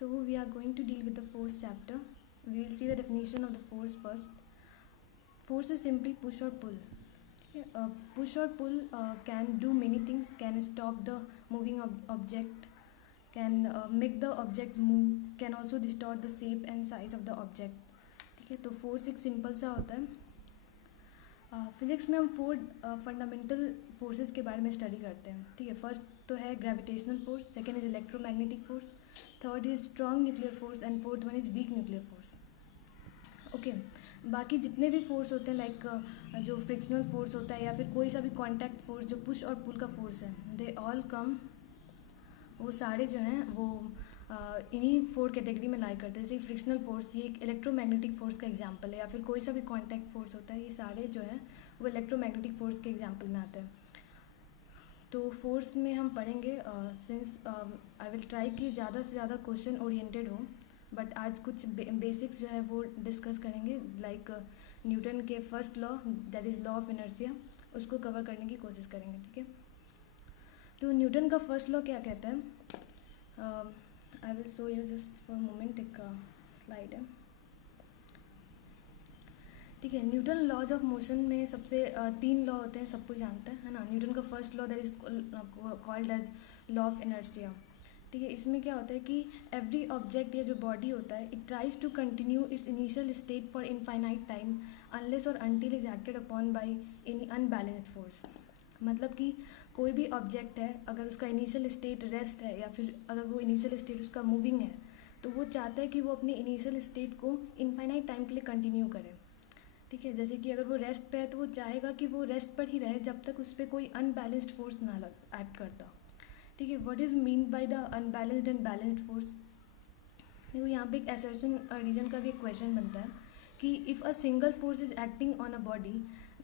So we are going to deal with the force chapter. We will see the definition of the force first. Force is simply push or pull. Okay, push or pull can do many things. Can stop the moving object, can make the object move, can also distort the shape and size of the object. ठीक है, तो force एक simple सा होता है. Physics में हम 4 fundamental forces के बारे में स्टडी करते हैं. ठीक है, फर्स्ट तो है gravitational force, second is electromagnetic force, third is strong nuclear force and fourth one is weak nuclear force. Okay, बाकी जितने भी फोर्स होते हैं लाइक जो फ्रिक्शनल फोर्स होता है या फिर कोई सा भी कॉन्टैक्ट फोर्स जो पुश और पुल का फोर्स है, दे ऑल कम, वो सारे जो हैं वो इन्हीं 4 कैटेगरी में लाई करते हैं. जैसे फ्रिक्शनल फोर्स, ये एक इलेक्ट्रोमैग्नेटिक फोर्स का एग्जांपल है, या फिर कोई सा भी कॉन्टैक्ट फोर्स होता है, ये सारे जो है वो इलेक्ट्रोमैग्नेटिक फोर्स के एग्जांपल में आते हैं. तो फोर्स में हम पढ़ेंगे सिंस आई विल ट्राई कि ज़्यादा से ज़्यादा क्वेश्चन ओरिएंटेड हो, बट आज कुछ बेसिक्स जो है वो डिस्कस करेंगे. लाइक न्यूटन के first law, that is law of inertia, उसको कवर करने की कोशिश करेंगे. ठीक है, तो न्यूटन का फर्स्ट लॉ क्या कहता है? I will show you just for moment, एक स्लाइड है. ठीक है, न्यूटन लॉज ऑफ मोशन में सबसे 3 लॉ होते हैं, सब कोई जानता है ना. न्यूटन का first law that is called as law of inertia. ठीक है, इसमें क्या होता है कि एवरी ऑब्जेक्ट या जो बॉडी होता है, it tries to continue its initial state for infinite time unless और until is acted upon by any unbalanced force. मतलब कि कोई भी ऑब्जेक्ट है, अगर उसका इनिशियल स्टेट रेस्ट है या फिर अगर वो इनिशियल स्टेट उसका मूविंग है, तो वो चाहता है कि वो अपने इनिशियल स्टेट को इनफाइनाइट टाइम के लिए कंटिन्यू करे. ठीक है, जैसे कि अगर वो रेस्ट पे है तो वो चाहेगा कि वो रेस्ट पर ही रहे जब तक उस पर कोई अनबैलेंस्ड फोर्स ना एक्ट करता. ठीक है, what is mean by the unbalanced and balanced force? देखो यहाँ पे एक असर्शन रीजन का भी एक क्वेश्चन बनता है कि if a single force is acting on a body,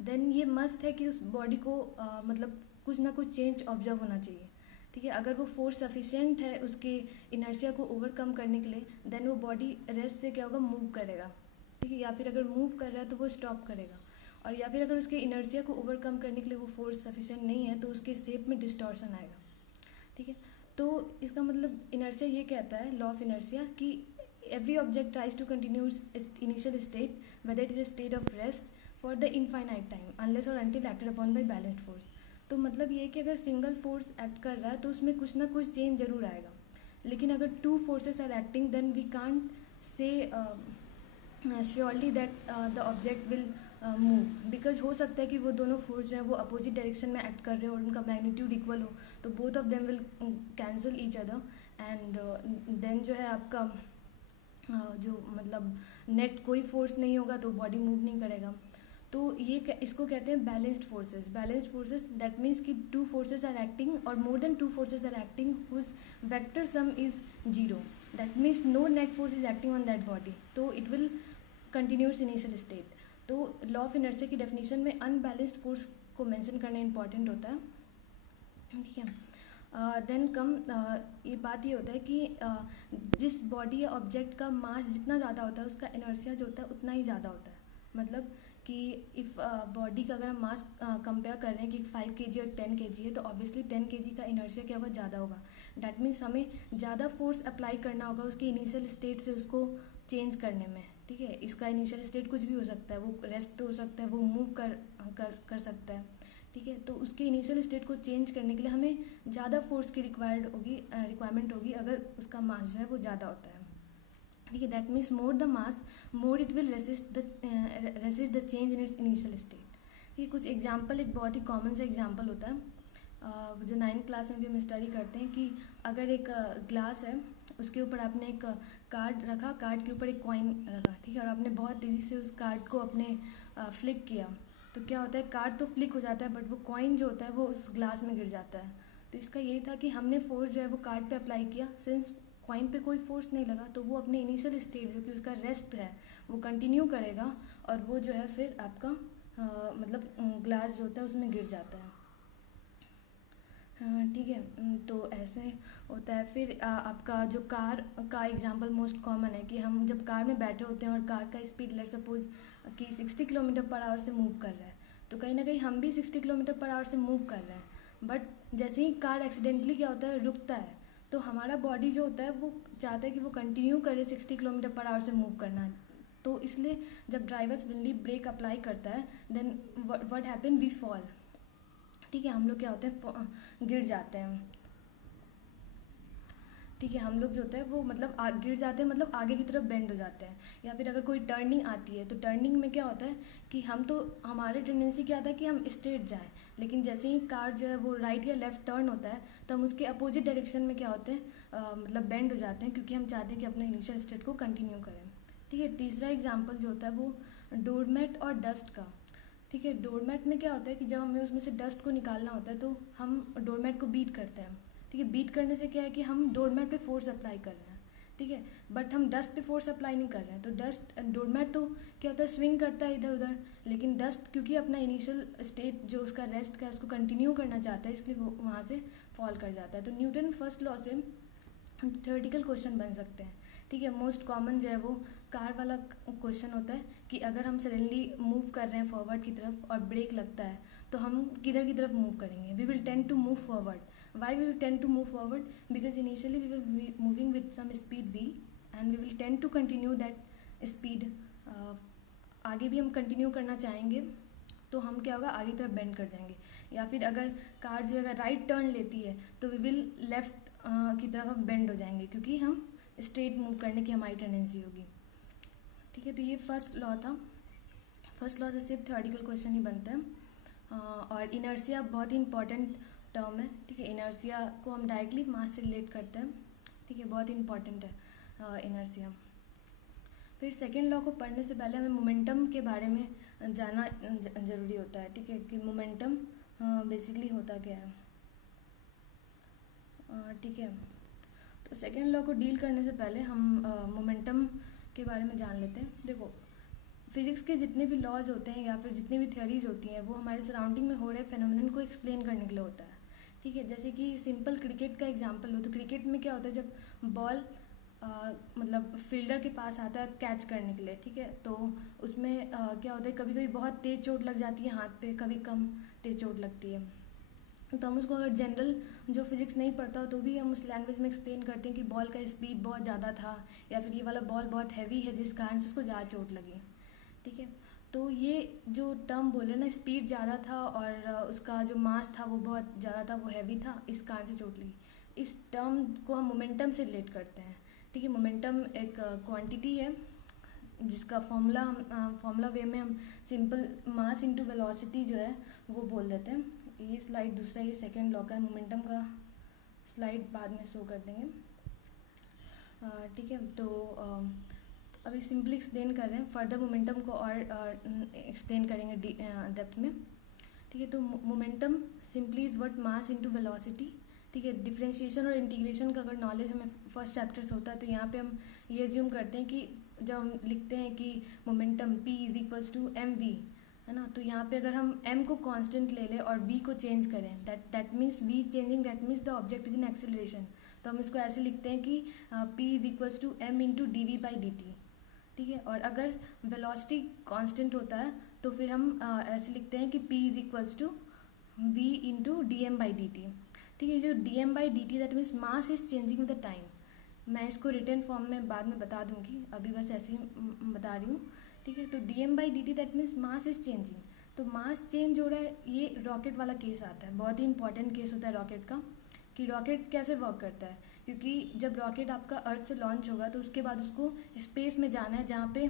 then ये मस्ट है कि उस बॉडी को मतलब कुछ ना कुछ चेंज ऑब्जर्व होना चाहिए. ठीक है, अगर वो फोर्स सफिशिएंट है उसके इनर्शिया को ओवरकम करने के लिए, देन वो बॉडी रेस्ट से क्या होगा, मूव करेगा. ठीक है, या फिर अगर मूव कर रहा है तो वो स्टॉप करेगा, और या फिर अगर उसके इनर्शिया को ओवरकम करने के लिए वो फोर्स सफिशिएंट नहीं है तो उसके शेप में डिस्टॉर्शन आएगा. ठीक है, तो इसका मतलब इनर्शिया ये कहता है, लॉ ऑफ इनर्शिया, कि every object tries to continue initial state whether it is a state of rest for the infinite time unless और until acted upon by balanced force. तो मतलब ये कि अगर सिंगल फोर्स एक्ट कर रहा है तो उसमें कुछ ना कुछ चेंज जरूर आएगा, लेकिन अगर 2 forces are acting then we can't say surely that the object will move, because हो सकता है कि वो दोनों फोर्स जो है वो अपोजिट डायरेक्शन में एक्ट कर रहे हो और उनका मैग्नीट्यूड इक्वल हो, तो both of them will cancel each other and then जो है आपका जो मतलब नेट कोई फोर्स नहीं होगा तो बॉडी मूव नहीं करेगा. तो ये इसको कहते हैं balanced forces. Balanced forces that means कि 2 फोर्सेस आर एक्टिंग और more than 2 forces are acting whose vector sum is 0. That means no net force is acting on that body, तो it will continue its initial state. तो law of inertia की definition में unbalanced force को mention करना important होता है. ठीक है, देन ये बात ये होता है कि जिस बॉडी या ऑब्जेक्ट का मास जितना ज़्यादा होता है उसका इनर्शिया जो होता है उतना ही ज़्यादा होता है. मतलब कि इफ़ बॉडी का अगर हम मास कंपेयर कर रहे हैं कि 5 kg और 10 kg है, तो ऑब्वियसली 10 kg का इनर्शिया क्या होगा, ज़्यादा होगा. डैट मीन्स हमें ज़्यादा फोर्स अप्लाई करना होगा उसके इनिशियल स्टेट से उसको चेंज करने में. ठीक है, इसका इनिशियल स्टेट कुछ भी हो सकता है, वो रेस्ट पे हो सकता है, वो मूव कर सकता है. ठीक है, तो उसके इनिशियल स्टेट को चेंज करने के लिए हमें ज़्यादा फोर्स की रिक्वायरमेंट होगी अगर उसका मास जो है वो ज़्यादा होता है. ठीक है, that means more the mass more it will resist the change in its initial state. ये कुछ एग्जांपल, एक बहुत ही कॉमन सा एग्जांपल होता है जो 9th क्लास में भी हम स्टडी करते हैं कि अगर एक ग्लास है, उसके ऊपर आपने एक कार्ड रखा, कार्ड के ऊपर एक कॉइन रखा. ठीक है, और आपने बहुत तेज़ी से उस कार्ड को अपने फ्लिक किया, तो क्या होता है, कार्ड तो फ्लिक हो जाता है बट वो कॉइन जो होता है वो उस ग्लास में गिर जाता है. तो इसका यही था कि हमने फोर्स जो है वो कार्ड पे अप्लाई किया, सिंस कॉइन पे कोई फोर्स नहीं लगा तो वो अपने इनिशियल स्टेट जो कि उसका रेस्ट है वो कंटिन्यू करेगा और वो जो है फिर आपका मतलब ग्लास जो होता है उसमें गिर जाता है. ठीक है, तो ऐसे होता है. फिर आपका जो कार का एग्जांपल मोस्ट कॉमन है कि हम जब कार में बैठे होते हैं और कार का स्पीड लेट सपोज कि 60 किलोमीटर पर आवर से मूव कर रहा है, तो कहीं ना कहीं हम भी 60 किलोमीटर पर आवर से मूव कर रहे हैं, बट जैसे ही कार एक्सीडेंटली क्या होता है, रुकता है, तो तो हमारा बॉडी जो होता है वो चाहता है कि वो कंटिन्यू करे 60 किलोमीटर पर आवर से मूव करना। तो इसलिए जब ड्राइवर सडनली ब्रेक अप्लाई करता है then what happen, we fall. ठीक है, हम लोग क्या होते हैं, गिर जाते हैं। ठीक है, हम लोग जो होता है वो मतलब गिर जाते हैं, मतलब आगे की तरफ बेंड हो जाते हैं। या फिर अगर कोई टर्निंग आती है तो टर्निंग में क्या होता है कि हम तो हमारे टेंडेंसी क्या आता है कि हम स्ट्रेट जाएं, लेकिन जैसे ही कार जो है वो राइट या लेफ्ट टर्न होता है तो हम उसके अपोजिट डायरेक्शन में क्या होते हैं, मतलब बेंड हो जाते हैं, क्योंकि हम चाहते हैं कि अपने इनिशियल स्टेट को कंटिन्यू करें। ठीक है, तीसरा एग्जाम्पल जो होता है वो डोरमैट और डस्ट का। ठीक है, डोरमैट में क्या होता है कि जब हमें उसमें से डस्ट को निकालना होता है तो हम डोरमैट को बीट करते हैं। ठीक है, बीट करने से क्या है कि हम डोरमैट पे फोर्स अप्लाई कर रहे हैं। ठीक है, बट हम डस्ट पे फोर्स अप्लाई नहीं कर रहे हैं। तो डस्ट, डोरमैट तो क्या होता है, स्विंग करता है इधर उधर, लेकिन डस्ट क्योंकि अपना इनिशियल स्टेट जो उसका रेस्ट का है उसको कंटिन्यू करना चाहता है, इसलिए वो वहाँ से फॉल कर जाता है। तो न्यूटन फर्स्ट लॉ से थ्योरेटिकल क्वेश्चन बन सकते हैं। ठीक है, मोस्ट कॉमन जो है वो कार वाला क्वेश्चन होता है कि अगर हम सडनली मूव कर रहे हैं फॉरवर्ड की तरफ और ब्रेक लगता है तो हम किधर की तरफ मूव करेंगे। We will tend to move forward. Why we will tend to move forward? Because initially we will be moving with some speed v and we will tend to continue that speed. आगे भी हम continue करना चाहेंगे तो हम क्या होगा, आगे तरफ बेंड कर जाएंगे। या फिर अगर कार जो अगर राइट टर्न लेती है तो वी विल लेफ्ट की तरफ हम बेंड हो जाएंगे, क्योंकि हम स्ट्रेट मूव करने की हमारी टेंडेंसी होगी। ठीक है, तो ये फर्स्ट लॉ था। फर्स्ट लॉ से सिर्फ थ्योरेटिकल क्वेश्चन ही बनते हैं। और इनर्शिया बहुत ही इंपॉर्टेंट टर्म है। ठीक है, इनर्शिया को हम डायरेक्टली मास से रिलेट करते हैं। ठीक है, बहुत ही इंपॉर्टेंट है इनर्शिया। फिर सेकेंड लॉ को पढ़ने से पहले हमें मोमेंटम के बारे में जानना ज़रूरी होता है। ठीक है, कि मोमेंटम बेसिकली होता क्या है। ठीक है, तो सेकेंड लॉ को डील करने से पहले हम मोमेंटम के बारे में जान लेते हैं। देखो, फिजिक्स के जितने भी लॉज होते हैं या फिर जितनी भी थ्योरीज होती हैं वो हमारे सराउंडिंग में हो रहे फेनोमेनन को एक्सप्लेन करने के लिए होता है। ठीक है, जैसे कि सिंपल क्रिकेट का एग्जांपल हो तो क्रिकेट में क्या होता है, जब बॉल मतलब फील्डर के पास आता है कैच करने के लिए, ठीक है, तो उसमें क्या होता है, कभी कभी बहुत तेज चोट लग जाती है हाथ पे, कभी कम तेज चोट लगती है। तो हम उसको अगर जनरल जो फिजिक्स नहीं पढ़ता हो तो भी हम उस लैंग्वेज में एक्सप्लेन करते हैं कि बॉल का स्पीड बहुत ज़्यादा था या फिर ये वाला बॉल बहुत हैवी है जिस कारण से उसको ज़्यादा चोट लगी। ठीक है, तो ये जो टर्म बोले ना, स्पीड ज़्यादा था और उसका जो मास था वो बहुत ज़्यादा था, वो हैवी था, इस कारण से चोट लगी। इस टर्म को हम मोमेंटम से रिलेट करते हैं। ठीक है, मोमेंटम एक क्वांटिटी है जिसका फॉर्मूला वे में हम सिंपल मास इनटू वेलोसिटी जो है वो बोल देते हैं। ये स्लाइड दूसरा, ये सेकेंड लॉ का है, मोमेंटम का स्लाइड बाद में शो कर देंगे। ठीक है, तो अभी सिंपली एक्सप्लेन कर रहे हैं, फर्दर मोमेंटम को और एक्सप्लेन करेंगे डेप्थ में। ठीक है, तो momentum simply is what mass into velocity. ठीक है, डिफरेंशिएशन और इंटीग्रेशन का अगर नॉलेज हमें फर्स्ट चैप्टर से होता है तो यहाँ पे हम ये एज्यूम करते हैं कि जब हम लिखते हैं कि momentum p is equals to m v, है ना, तो यहाँ पे अगर हम m को कांस्टेंट ले लें और v को चेंज करें, that means v changing, that means the object is in acceleration, तो हम इसको ऐसे लिखते हैं कि p is equals to m into d v by d t. ठीक है, और अगर वेलोसिटी कांस्टेंट होता है तो फिर हम ऐसे लिखते हैं कि p is equals to v into d m by d t. ठीक है, जो d m by d t that means mass is changing with the time. मैं इसको रिटर्न फॉर्म में बाद में बता दूंगी, अभी बस ऐसे ही बता रही हूँ। ठीक है, तो d m by d t that means mass is changing. तो मास चेंज हो रहा है, ये रॉकेट वाला केस आता है, बहुत ही इंपॉर्टेंट केस होता है रॉकेट का, कि रॉकेट कैसे वर्क करता है। क्योंकि जब रॉकेट आपका अर्थ से लॉन्च होगा तो उसके बाद उसको स्पेस में जाना है जहाँ पे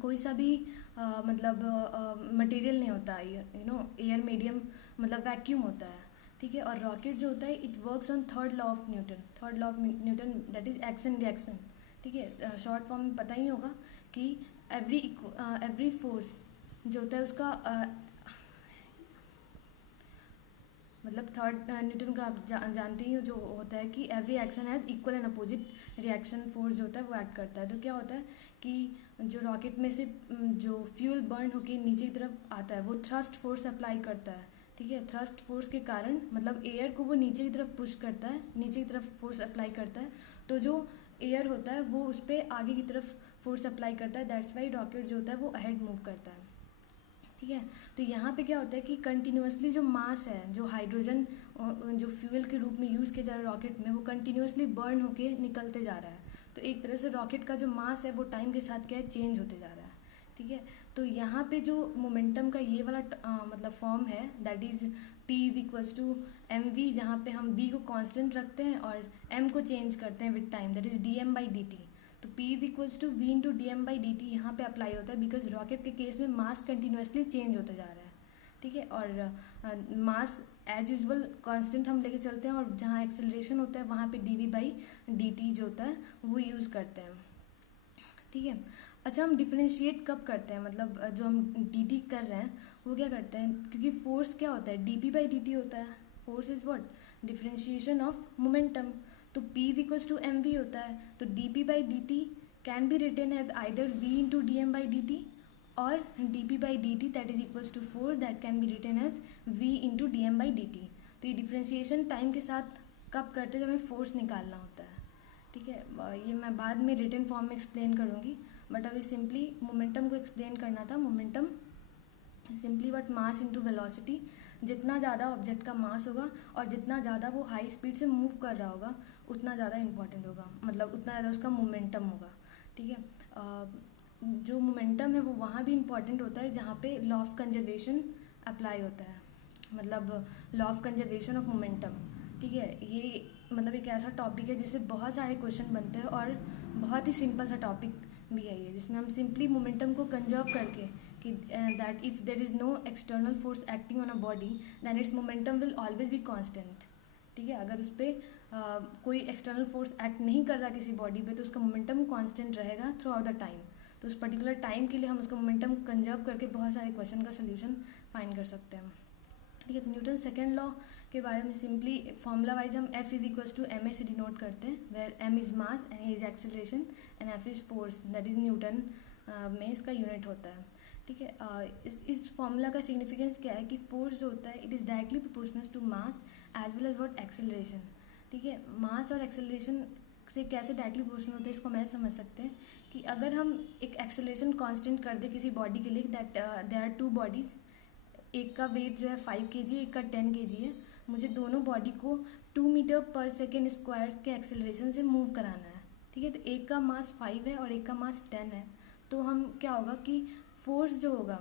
कोई सा भी मतलब मटेरियल नहीं होता है, यू नो, एयर मीडियम मतलब वैक्यूम होता है। ठीक है, और रॉकेट जो होता है it works on third law of Newton, third law of Newton that is action reaction. ठीक है, शॉर्ट फॉर्म में पता ही होगा कि एवरी फोर्स जो होता है उसका मतलब थर्ड न्यूटन का आप जानते ही हो जो होता है कि every action has equal and opposite reaction force जो होता है वो एक्ट करता है। तो क्या होता है कि जो रॉकेट में से जो फ्यूल बर्न होके नीचे की तरफ आता है वो थ्रस्ट फोर्स अप्लाई करता है। ठीक है, थ्रस्ट फोर्स के कारण मतलब एयर को वो नीचे की तरफ पुश करता है, नीचे की तरफ फोर्स अप्लाई करता है, तो जो एयर होता है वो उस पर आगे की तरफ फोर्स अप्लाई करता है, दैट्स वाई रॉकेट जो होता है वो अहेड मूव करता है। ठीक है। तो यहाँ पे क्या होता है कि कंटिन्यूसली जो मास है, जो हाइड्रोजन जो फ्यूल के रूप में यूज़ किया जा रहा है रॉकेट में, वो कंटिन्यूसली बर्न होके निकलते जा रहा है। तो एक तरह से रॉकेट का जो मास है वो टाइम के साथ क्या है, चेंज होते जा रहा है। ठीक है। तो यहाँ पे जो मोमेंटम का ये वाला मतलब फॉर्म है, that is P is equals to m v, जहाँ पे हम V को कांस्टेंट रखते हैं और M को चेंज करते हैं with time, that is dm/dt। तो P is equals to V into dm/dt यहाँ पे अप्लाई होता है, बिकॉज रॉकेट के केस में मास कंटिन्यूसली चेंज होता जा रहा है। ठीक है। और मास एज यूजल कांस्टेंट हम लेके चलते हैं, और जहाँ एक्सेलरेशन होता है वहाँ पे dv/dt जो होता है वो यूज़ करते हैं। ठीक है। अच्छा, हम डिफरेंशिएट कब करते हैं, मतलब जो हम dt कर रहे हैं वो क्या करते हैं, क्योंकि फोर्स क्या होता है, dp/dt होता है। Force is what, differentiation of momentum. तो p is equals to m v होता है, तो dp/dt can be written as either v into dm/dt और dp/dt that is equals to force that can be written as v into dm/dt। तो ये differentiation time के साथ कब करते हैं, जब हमें फोर्स निकालना होता है। ठीक है। ये मैं बाद में रिटन फॉर्म में एक्सप्लेन करूँगी, बट अभी सिंपली मोमेंटम को एक्सप्लेन करना था। Momentum simply what, mass into velocity. जितना ज़्यादा ऑब्जेक्ट का मास होगा और जितना ज़्यादा वो हाई स्पीड से मूव कर रहा होगा उतना ज़्यादा इंपॉर्टेंट होगा, मतलब उतना ज़्यादा उसका मोमेंटम होगा। ठीक है। जो मोमेंटम है वो वहाँ भी इम्पॉर्टेंट होता है जहाँ पे लॉ ऑफ कंजर्वेशन अप्लाई होता है, मतलब law of conservation of momentum. ठीक है। ये मतलब एक ऐसा टॉपिक है जिससे बहुत सारे क्वेश्चन बनते हैं, और बहुत ही सिंपल सा टॉपिक भी है ये, जिसमें हम सिंपली मोमेंटम को कंजर्व करके कि that if there is no external force acting on a body then its momentum will always be constant. ठीक है। अगर उस पर कोई एक्सटर्नल फोर्स एक्ट नहीं कर रहा किसी बॉडी पे तो उसका मोमेंटम कांस्टेंट रहेगा थ्रू आउट द टाइम। तो उस पर्टिकुलर टाइम के लिए हम उसका मोमेंटम कंजर्व करके बहुत सारे क्वेश्चन का सोल्यूशन फाइंड कर सकते हैं। ठीक है। तो न्यूटन सेकेंड लॉ के बारे में सिंपली फॉर्मूला वाइज हम F is equals to m a से डिनोट करते हैं, where M is mass and A is acceleration and F is force, that is newton में इसका यूनिट होता है। ठीक है। इस फॉर्मूला का सिग्निफिकेंस क्या है कि फोर्स जो होता है it is directly proportional to mass as well as what, acceleration. ठीक है। मास और एक्सेलरेशन से कैसे डायरेक्टली प्रोपोर्शनल होता है इसको मैं समझ सकते हैं कि अगर हम एक एक्सेलरेशन कांस्टेंट कर दे किसी बॉडी के लिए, that there are two bodies, एक का वेट जो है 5 kg, एक का 10 kg है, मुझे दोनों बॉडी को 2 मीटर पर सेकेंड स्क्वायर के एक्सेलरेशन से मूव कराना है। ठीक है। तो एक का मास 5 है और एक का मास 10 है, तो हम क्या होगा कि फोर्स जो होगा,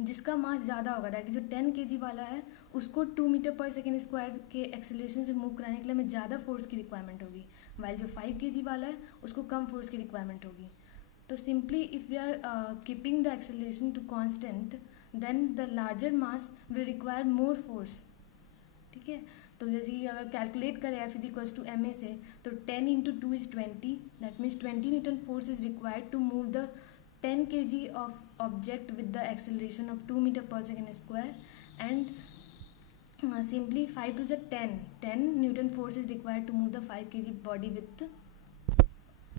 जिसका मास ज़्यादा होगा, दैट इज जो 10 kg वाला है, उसको 2 मीटर पर सेकेंड स्क्वायर के एक्सेलरेशन से मूव कराने के लिए हमें ज़्यादा फोर्स की रिक्वायरमेंट होगी, वाइल जो 5 kg वाला है उसको कम फोर्स की रिक्वायरमेंट होगी। तो simply if we are keeping the acceleration to constant then the larger mass will require more force. ठीक है। तो जैसे कि अगर कैलकुलेट करें F is equals to m a से, तो 10 into 2 is 20, that means 20 newton force is required to move the 10 kg of object with the acceleration of 2 meter per second square, and simply 5 to the 10 Newton force is required to move the 5 kg body with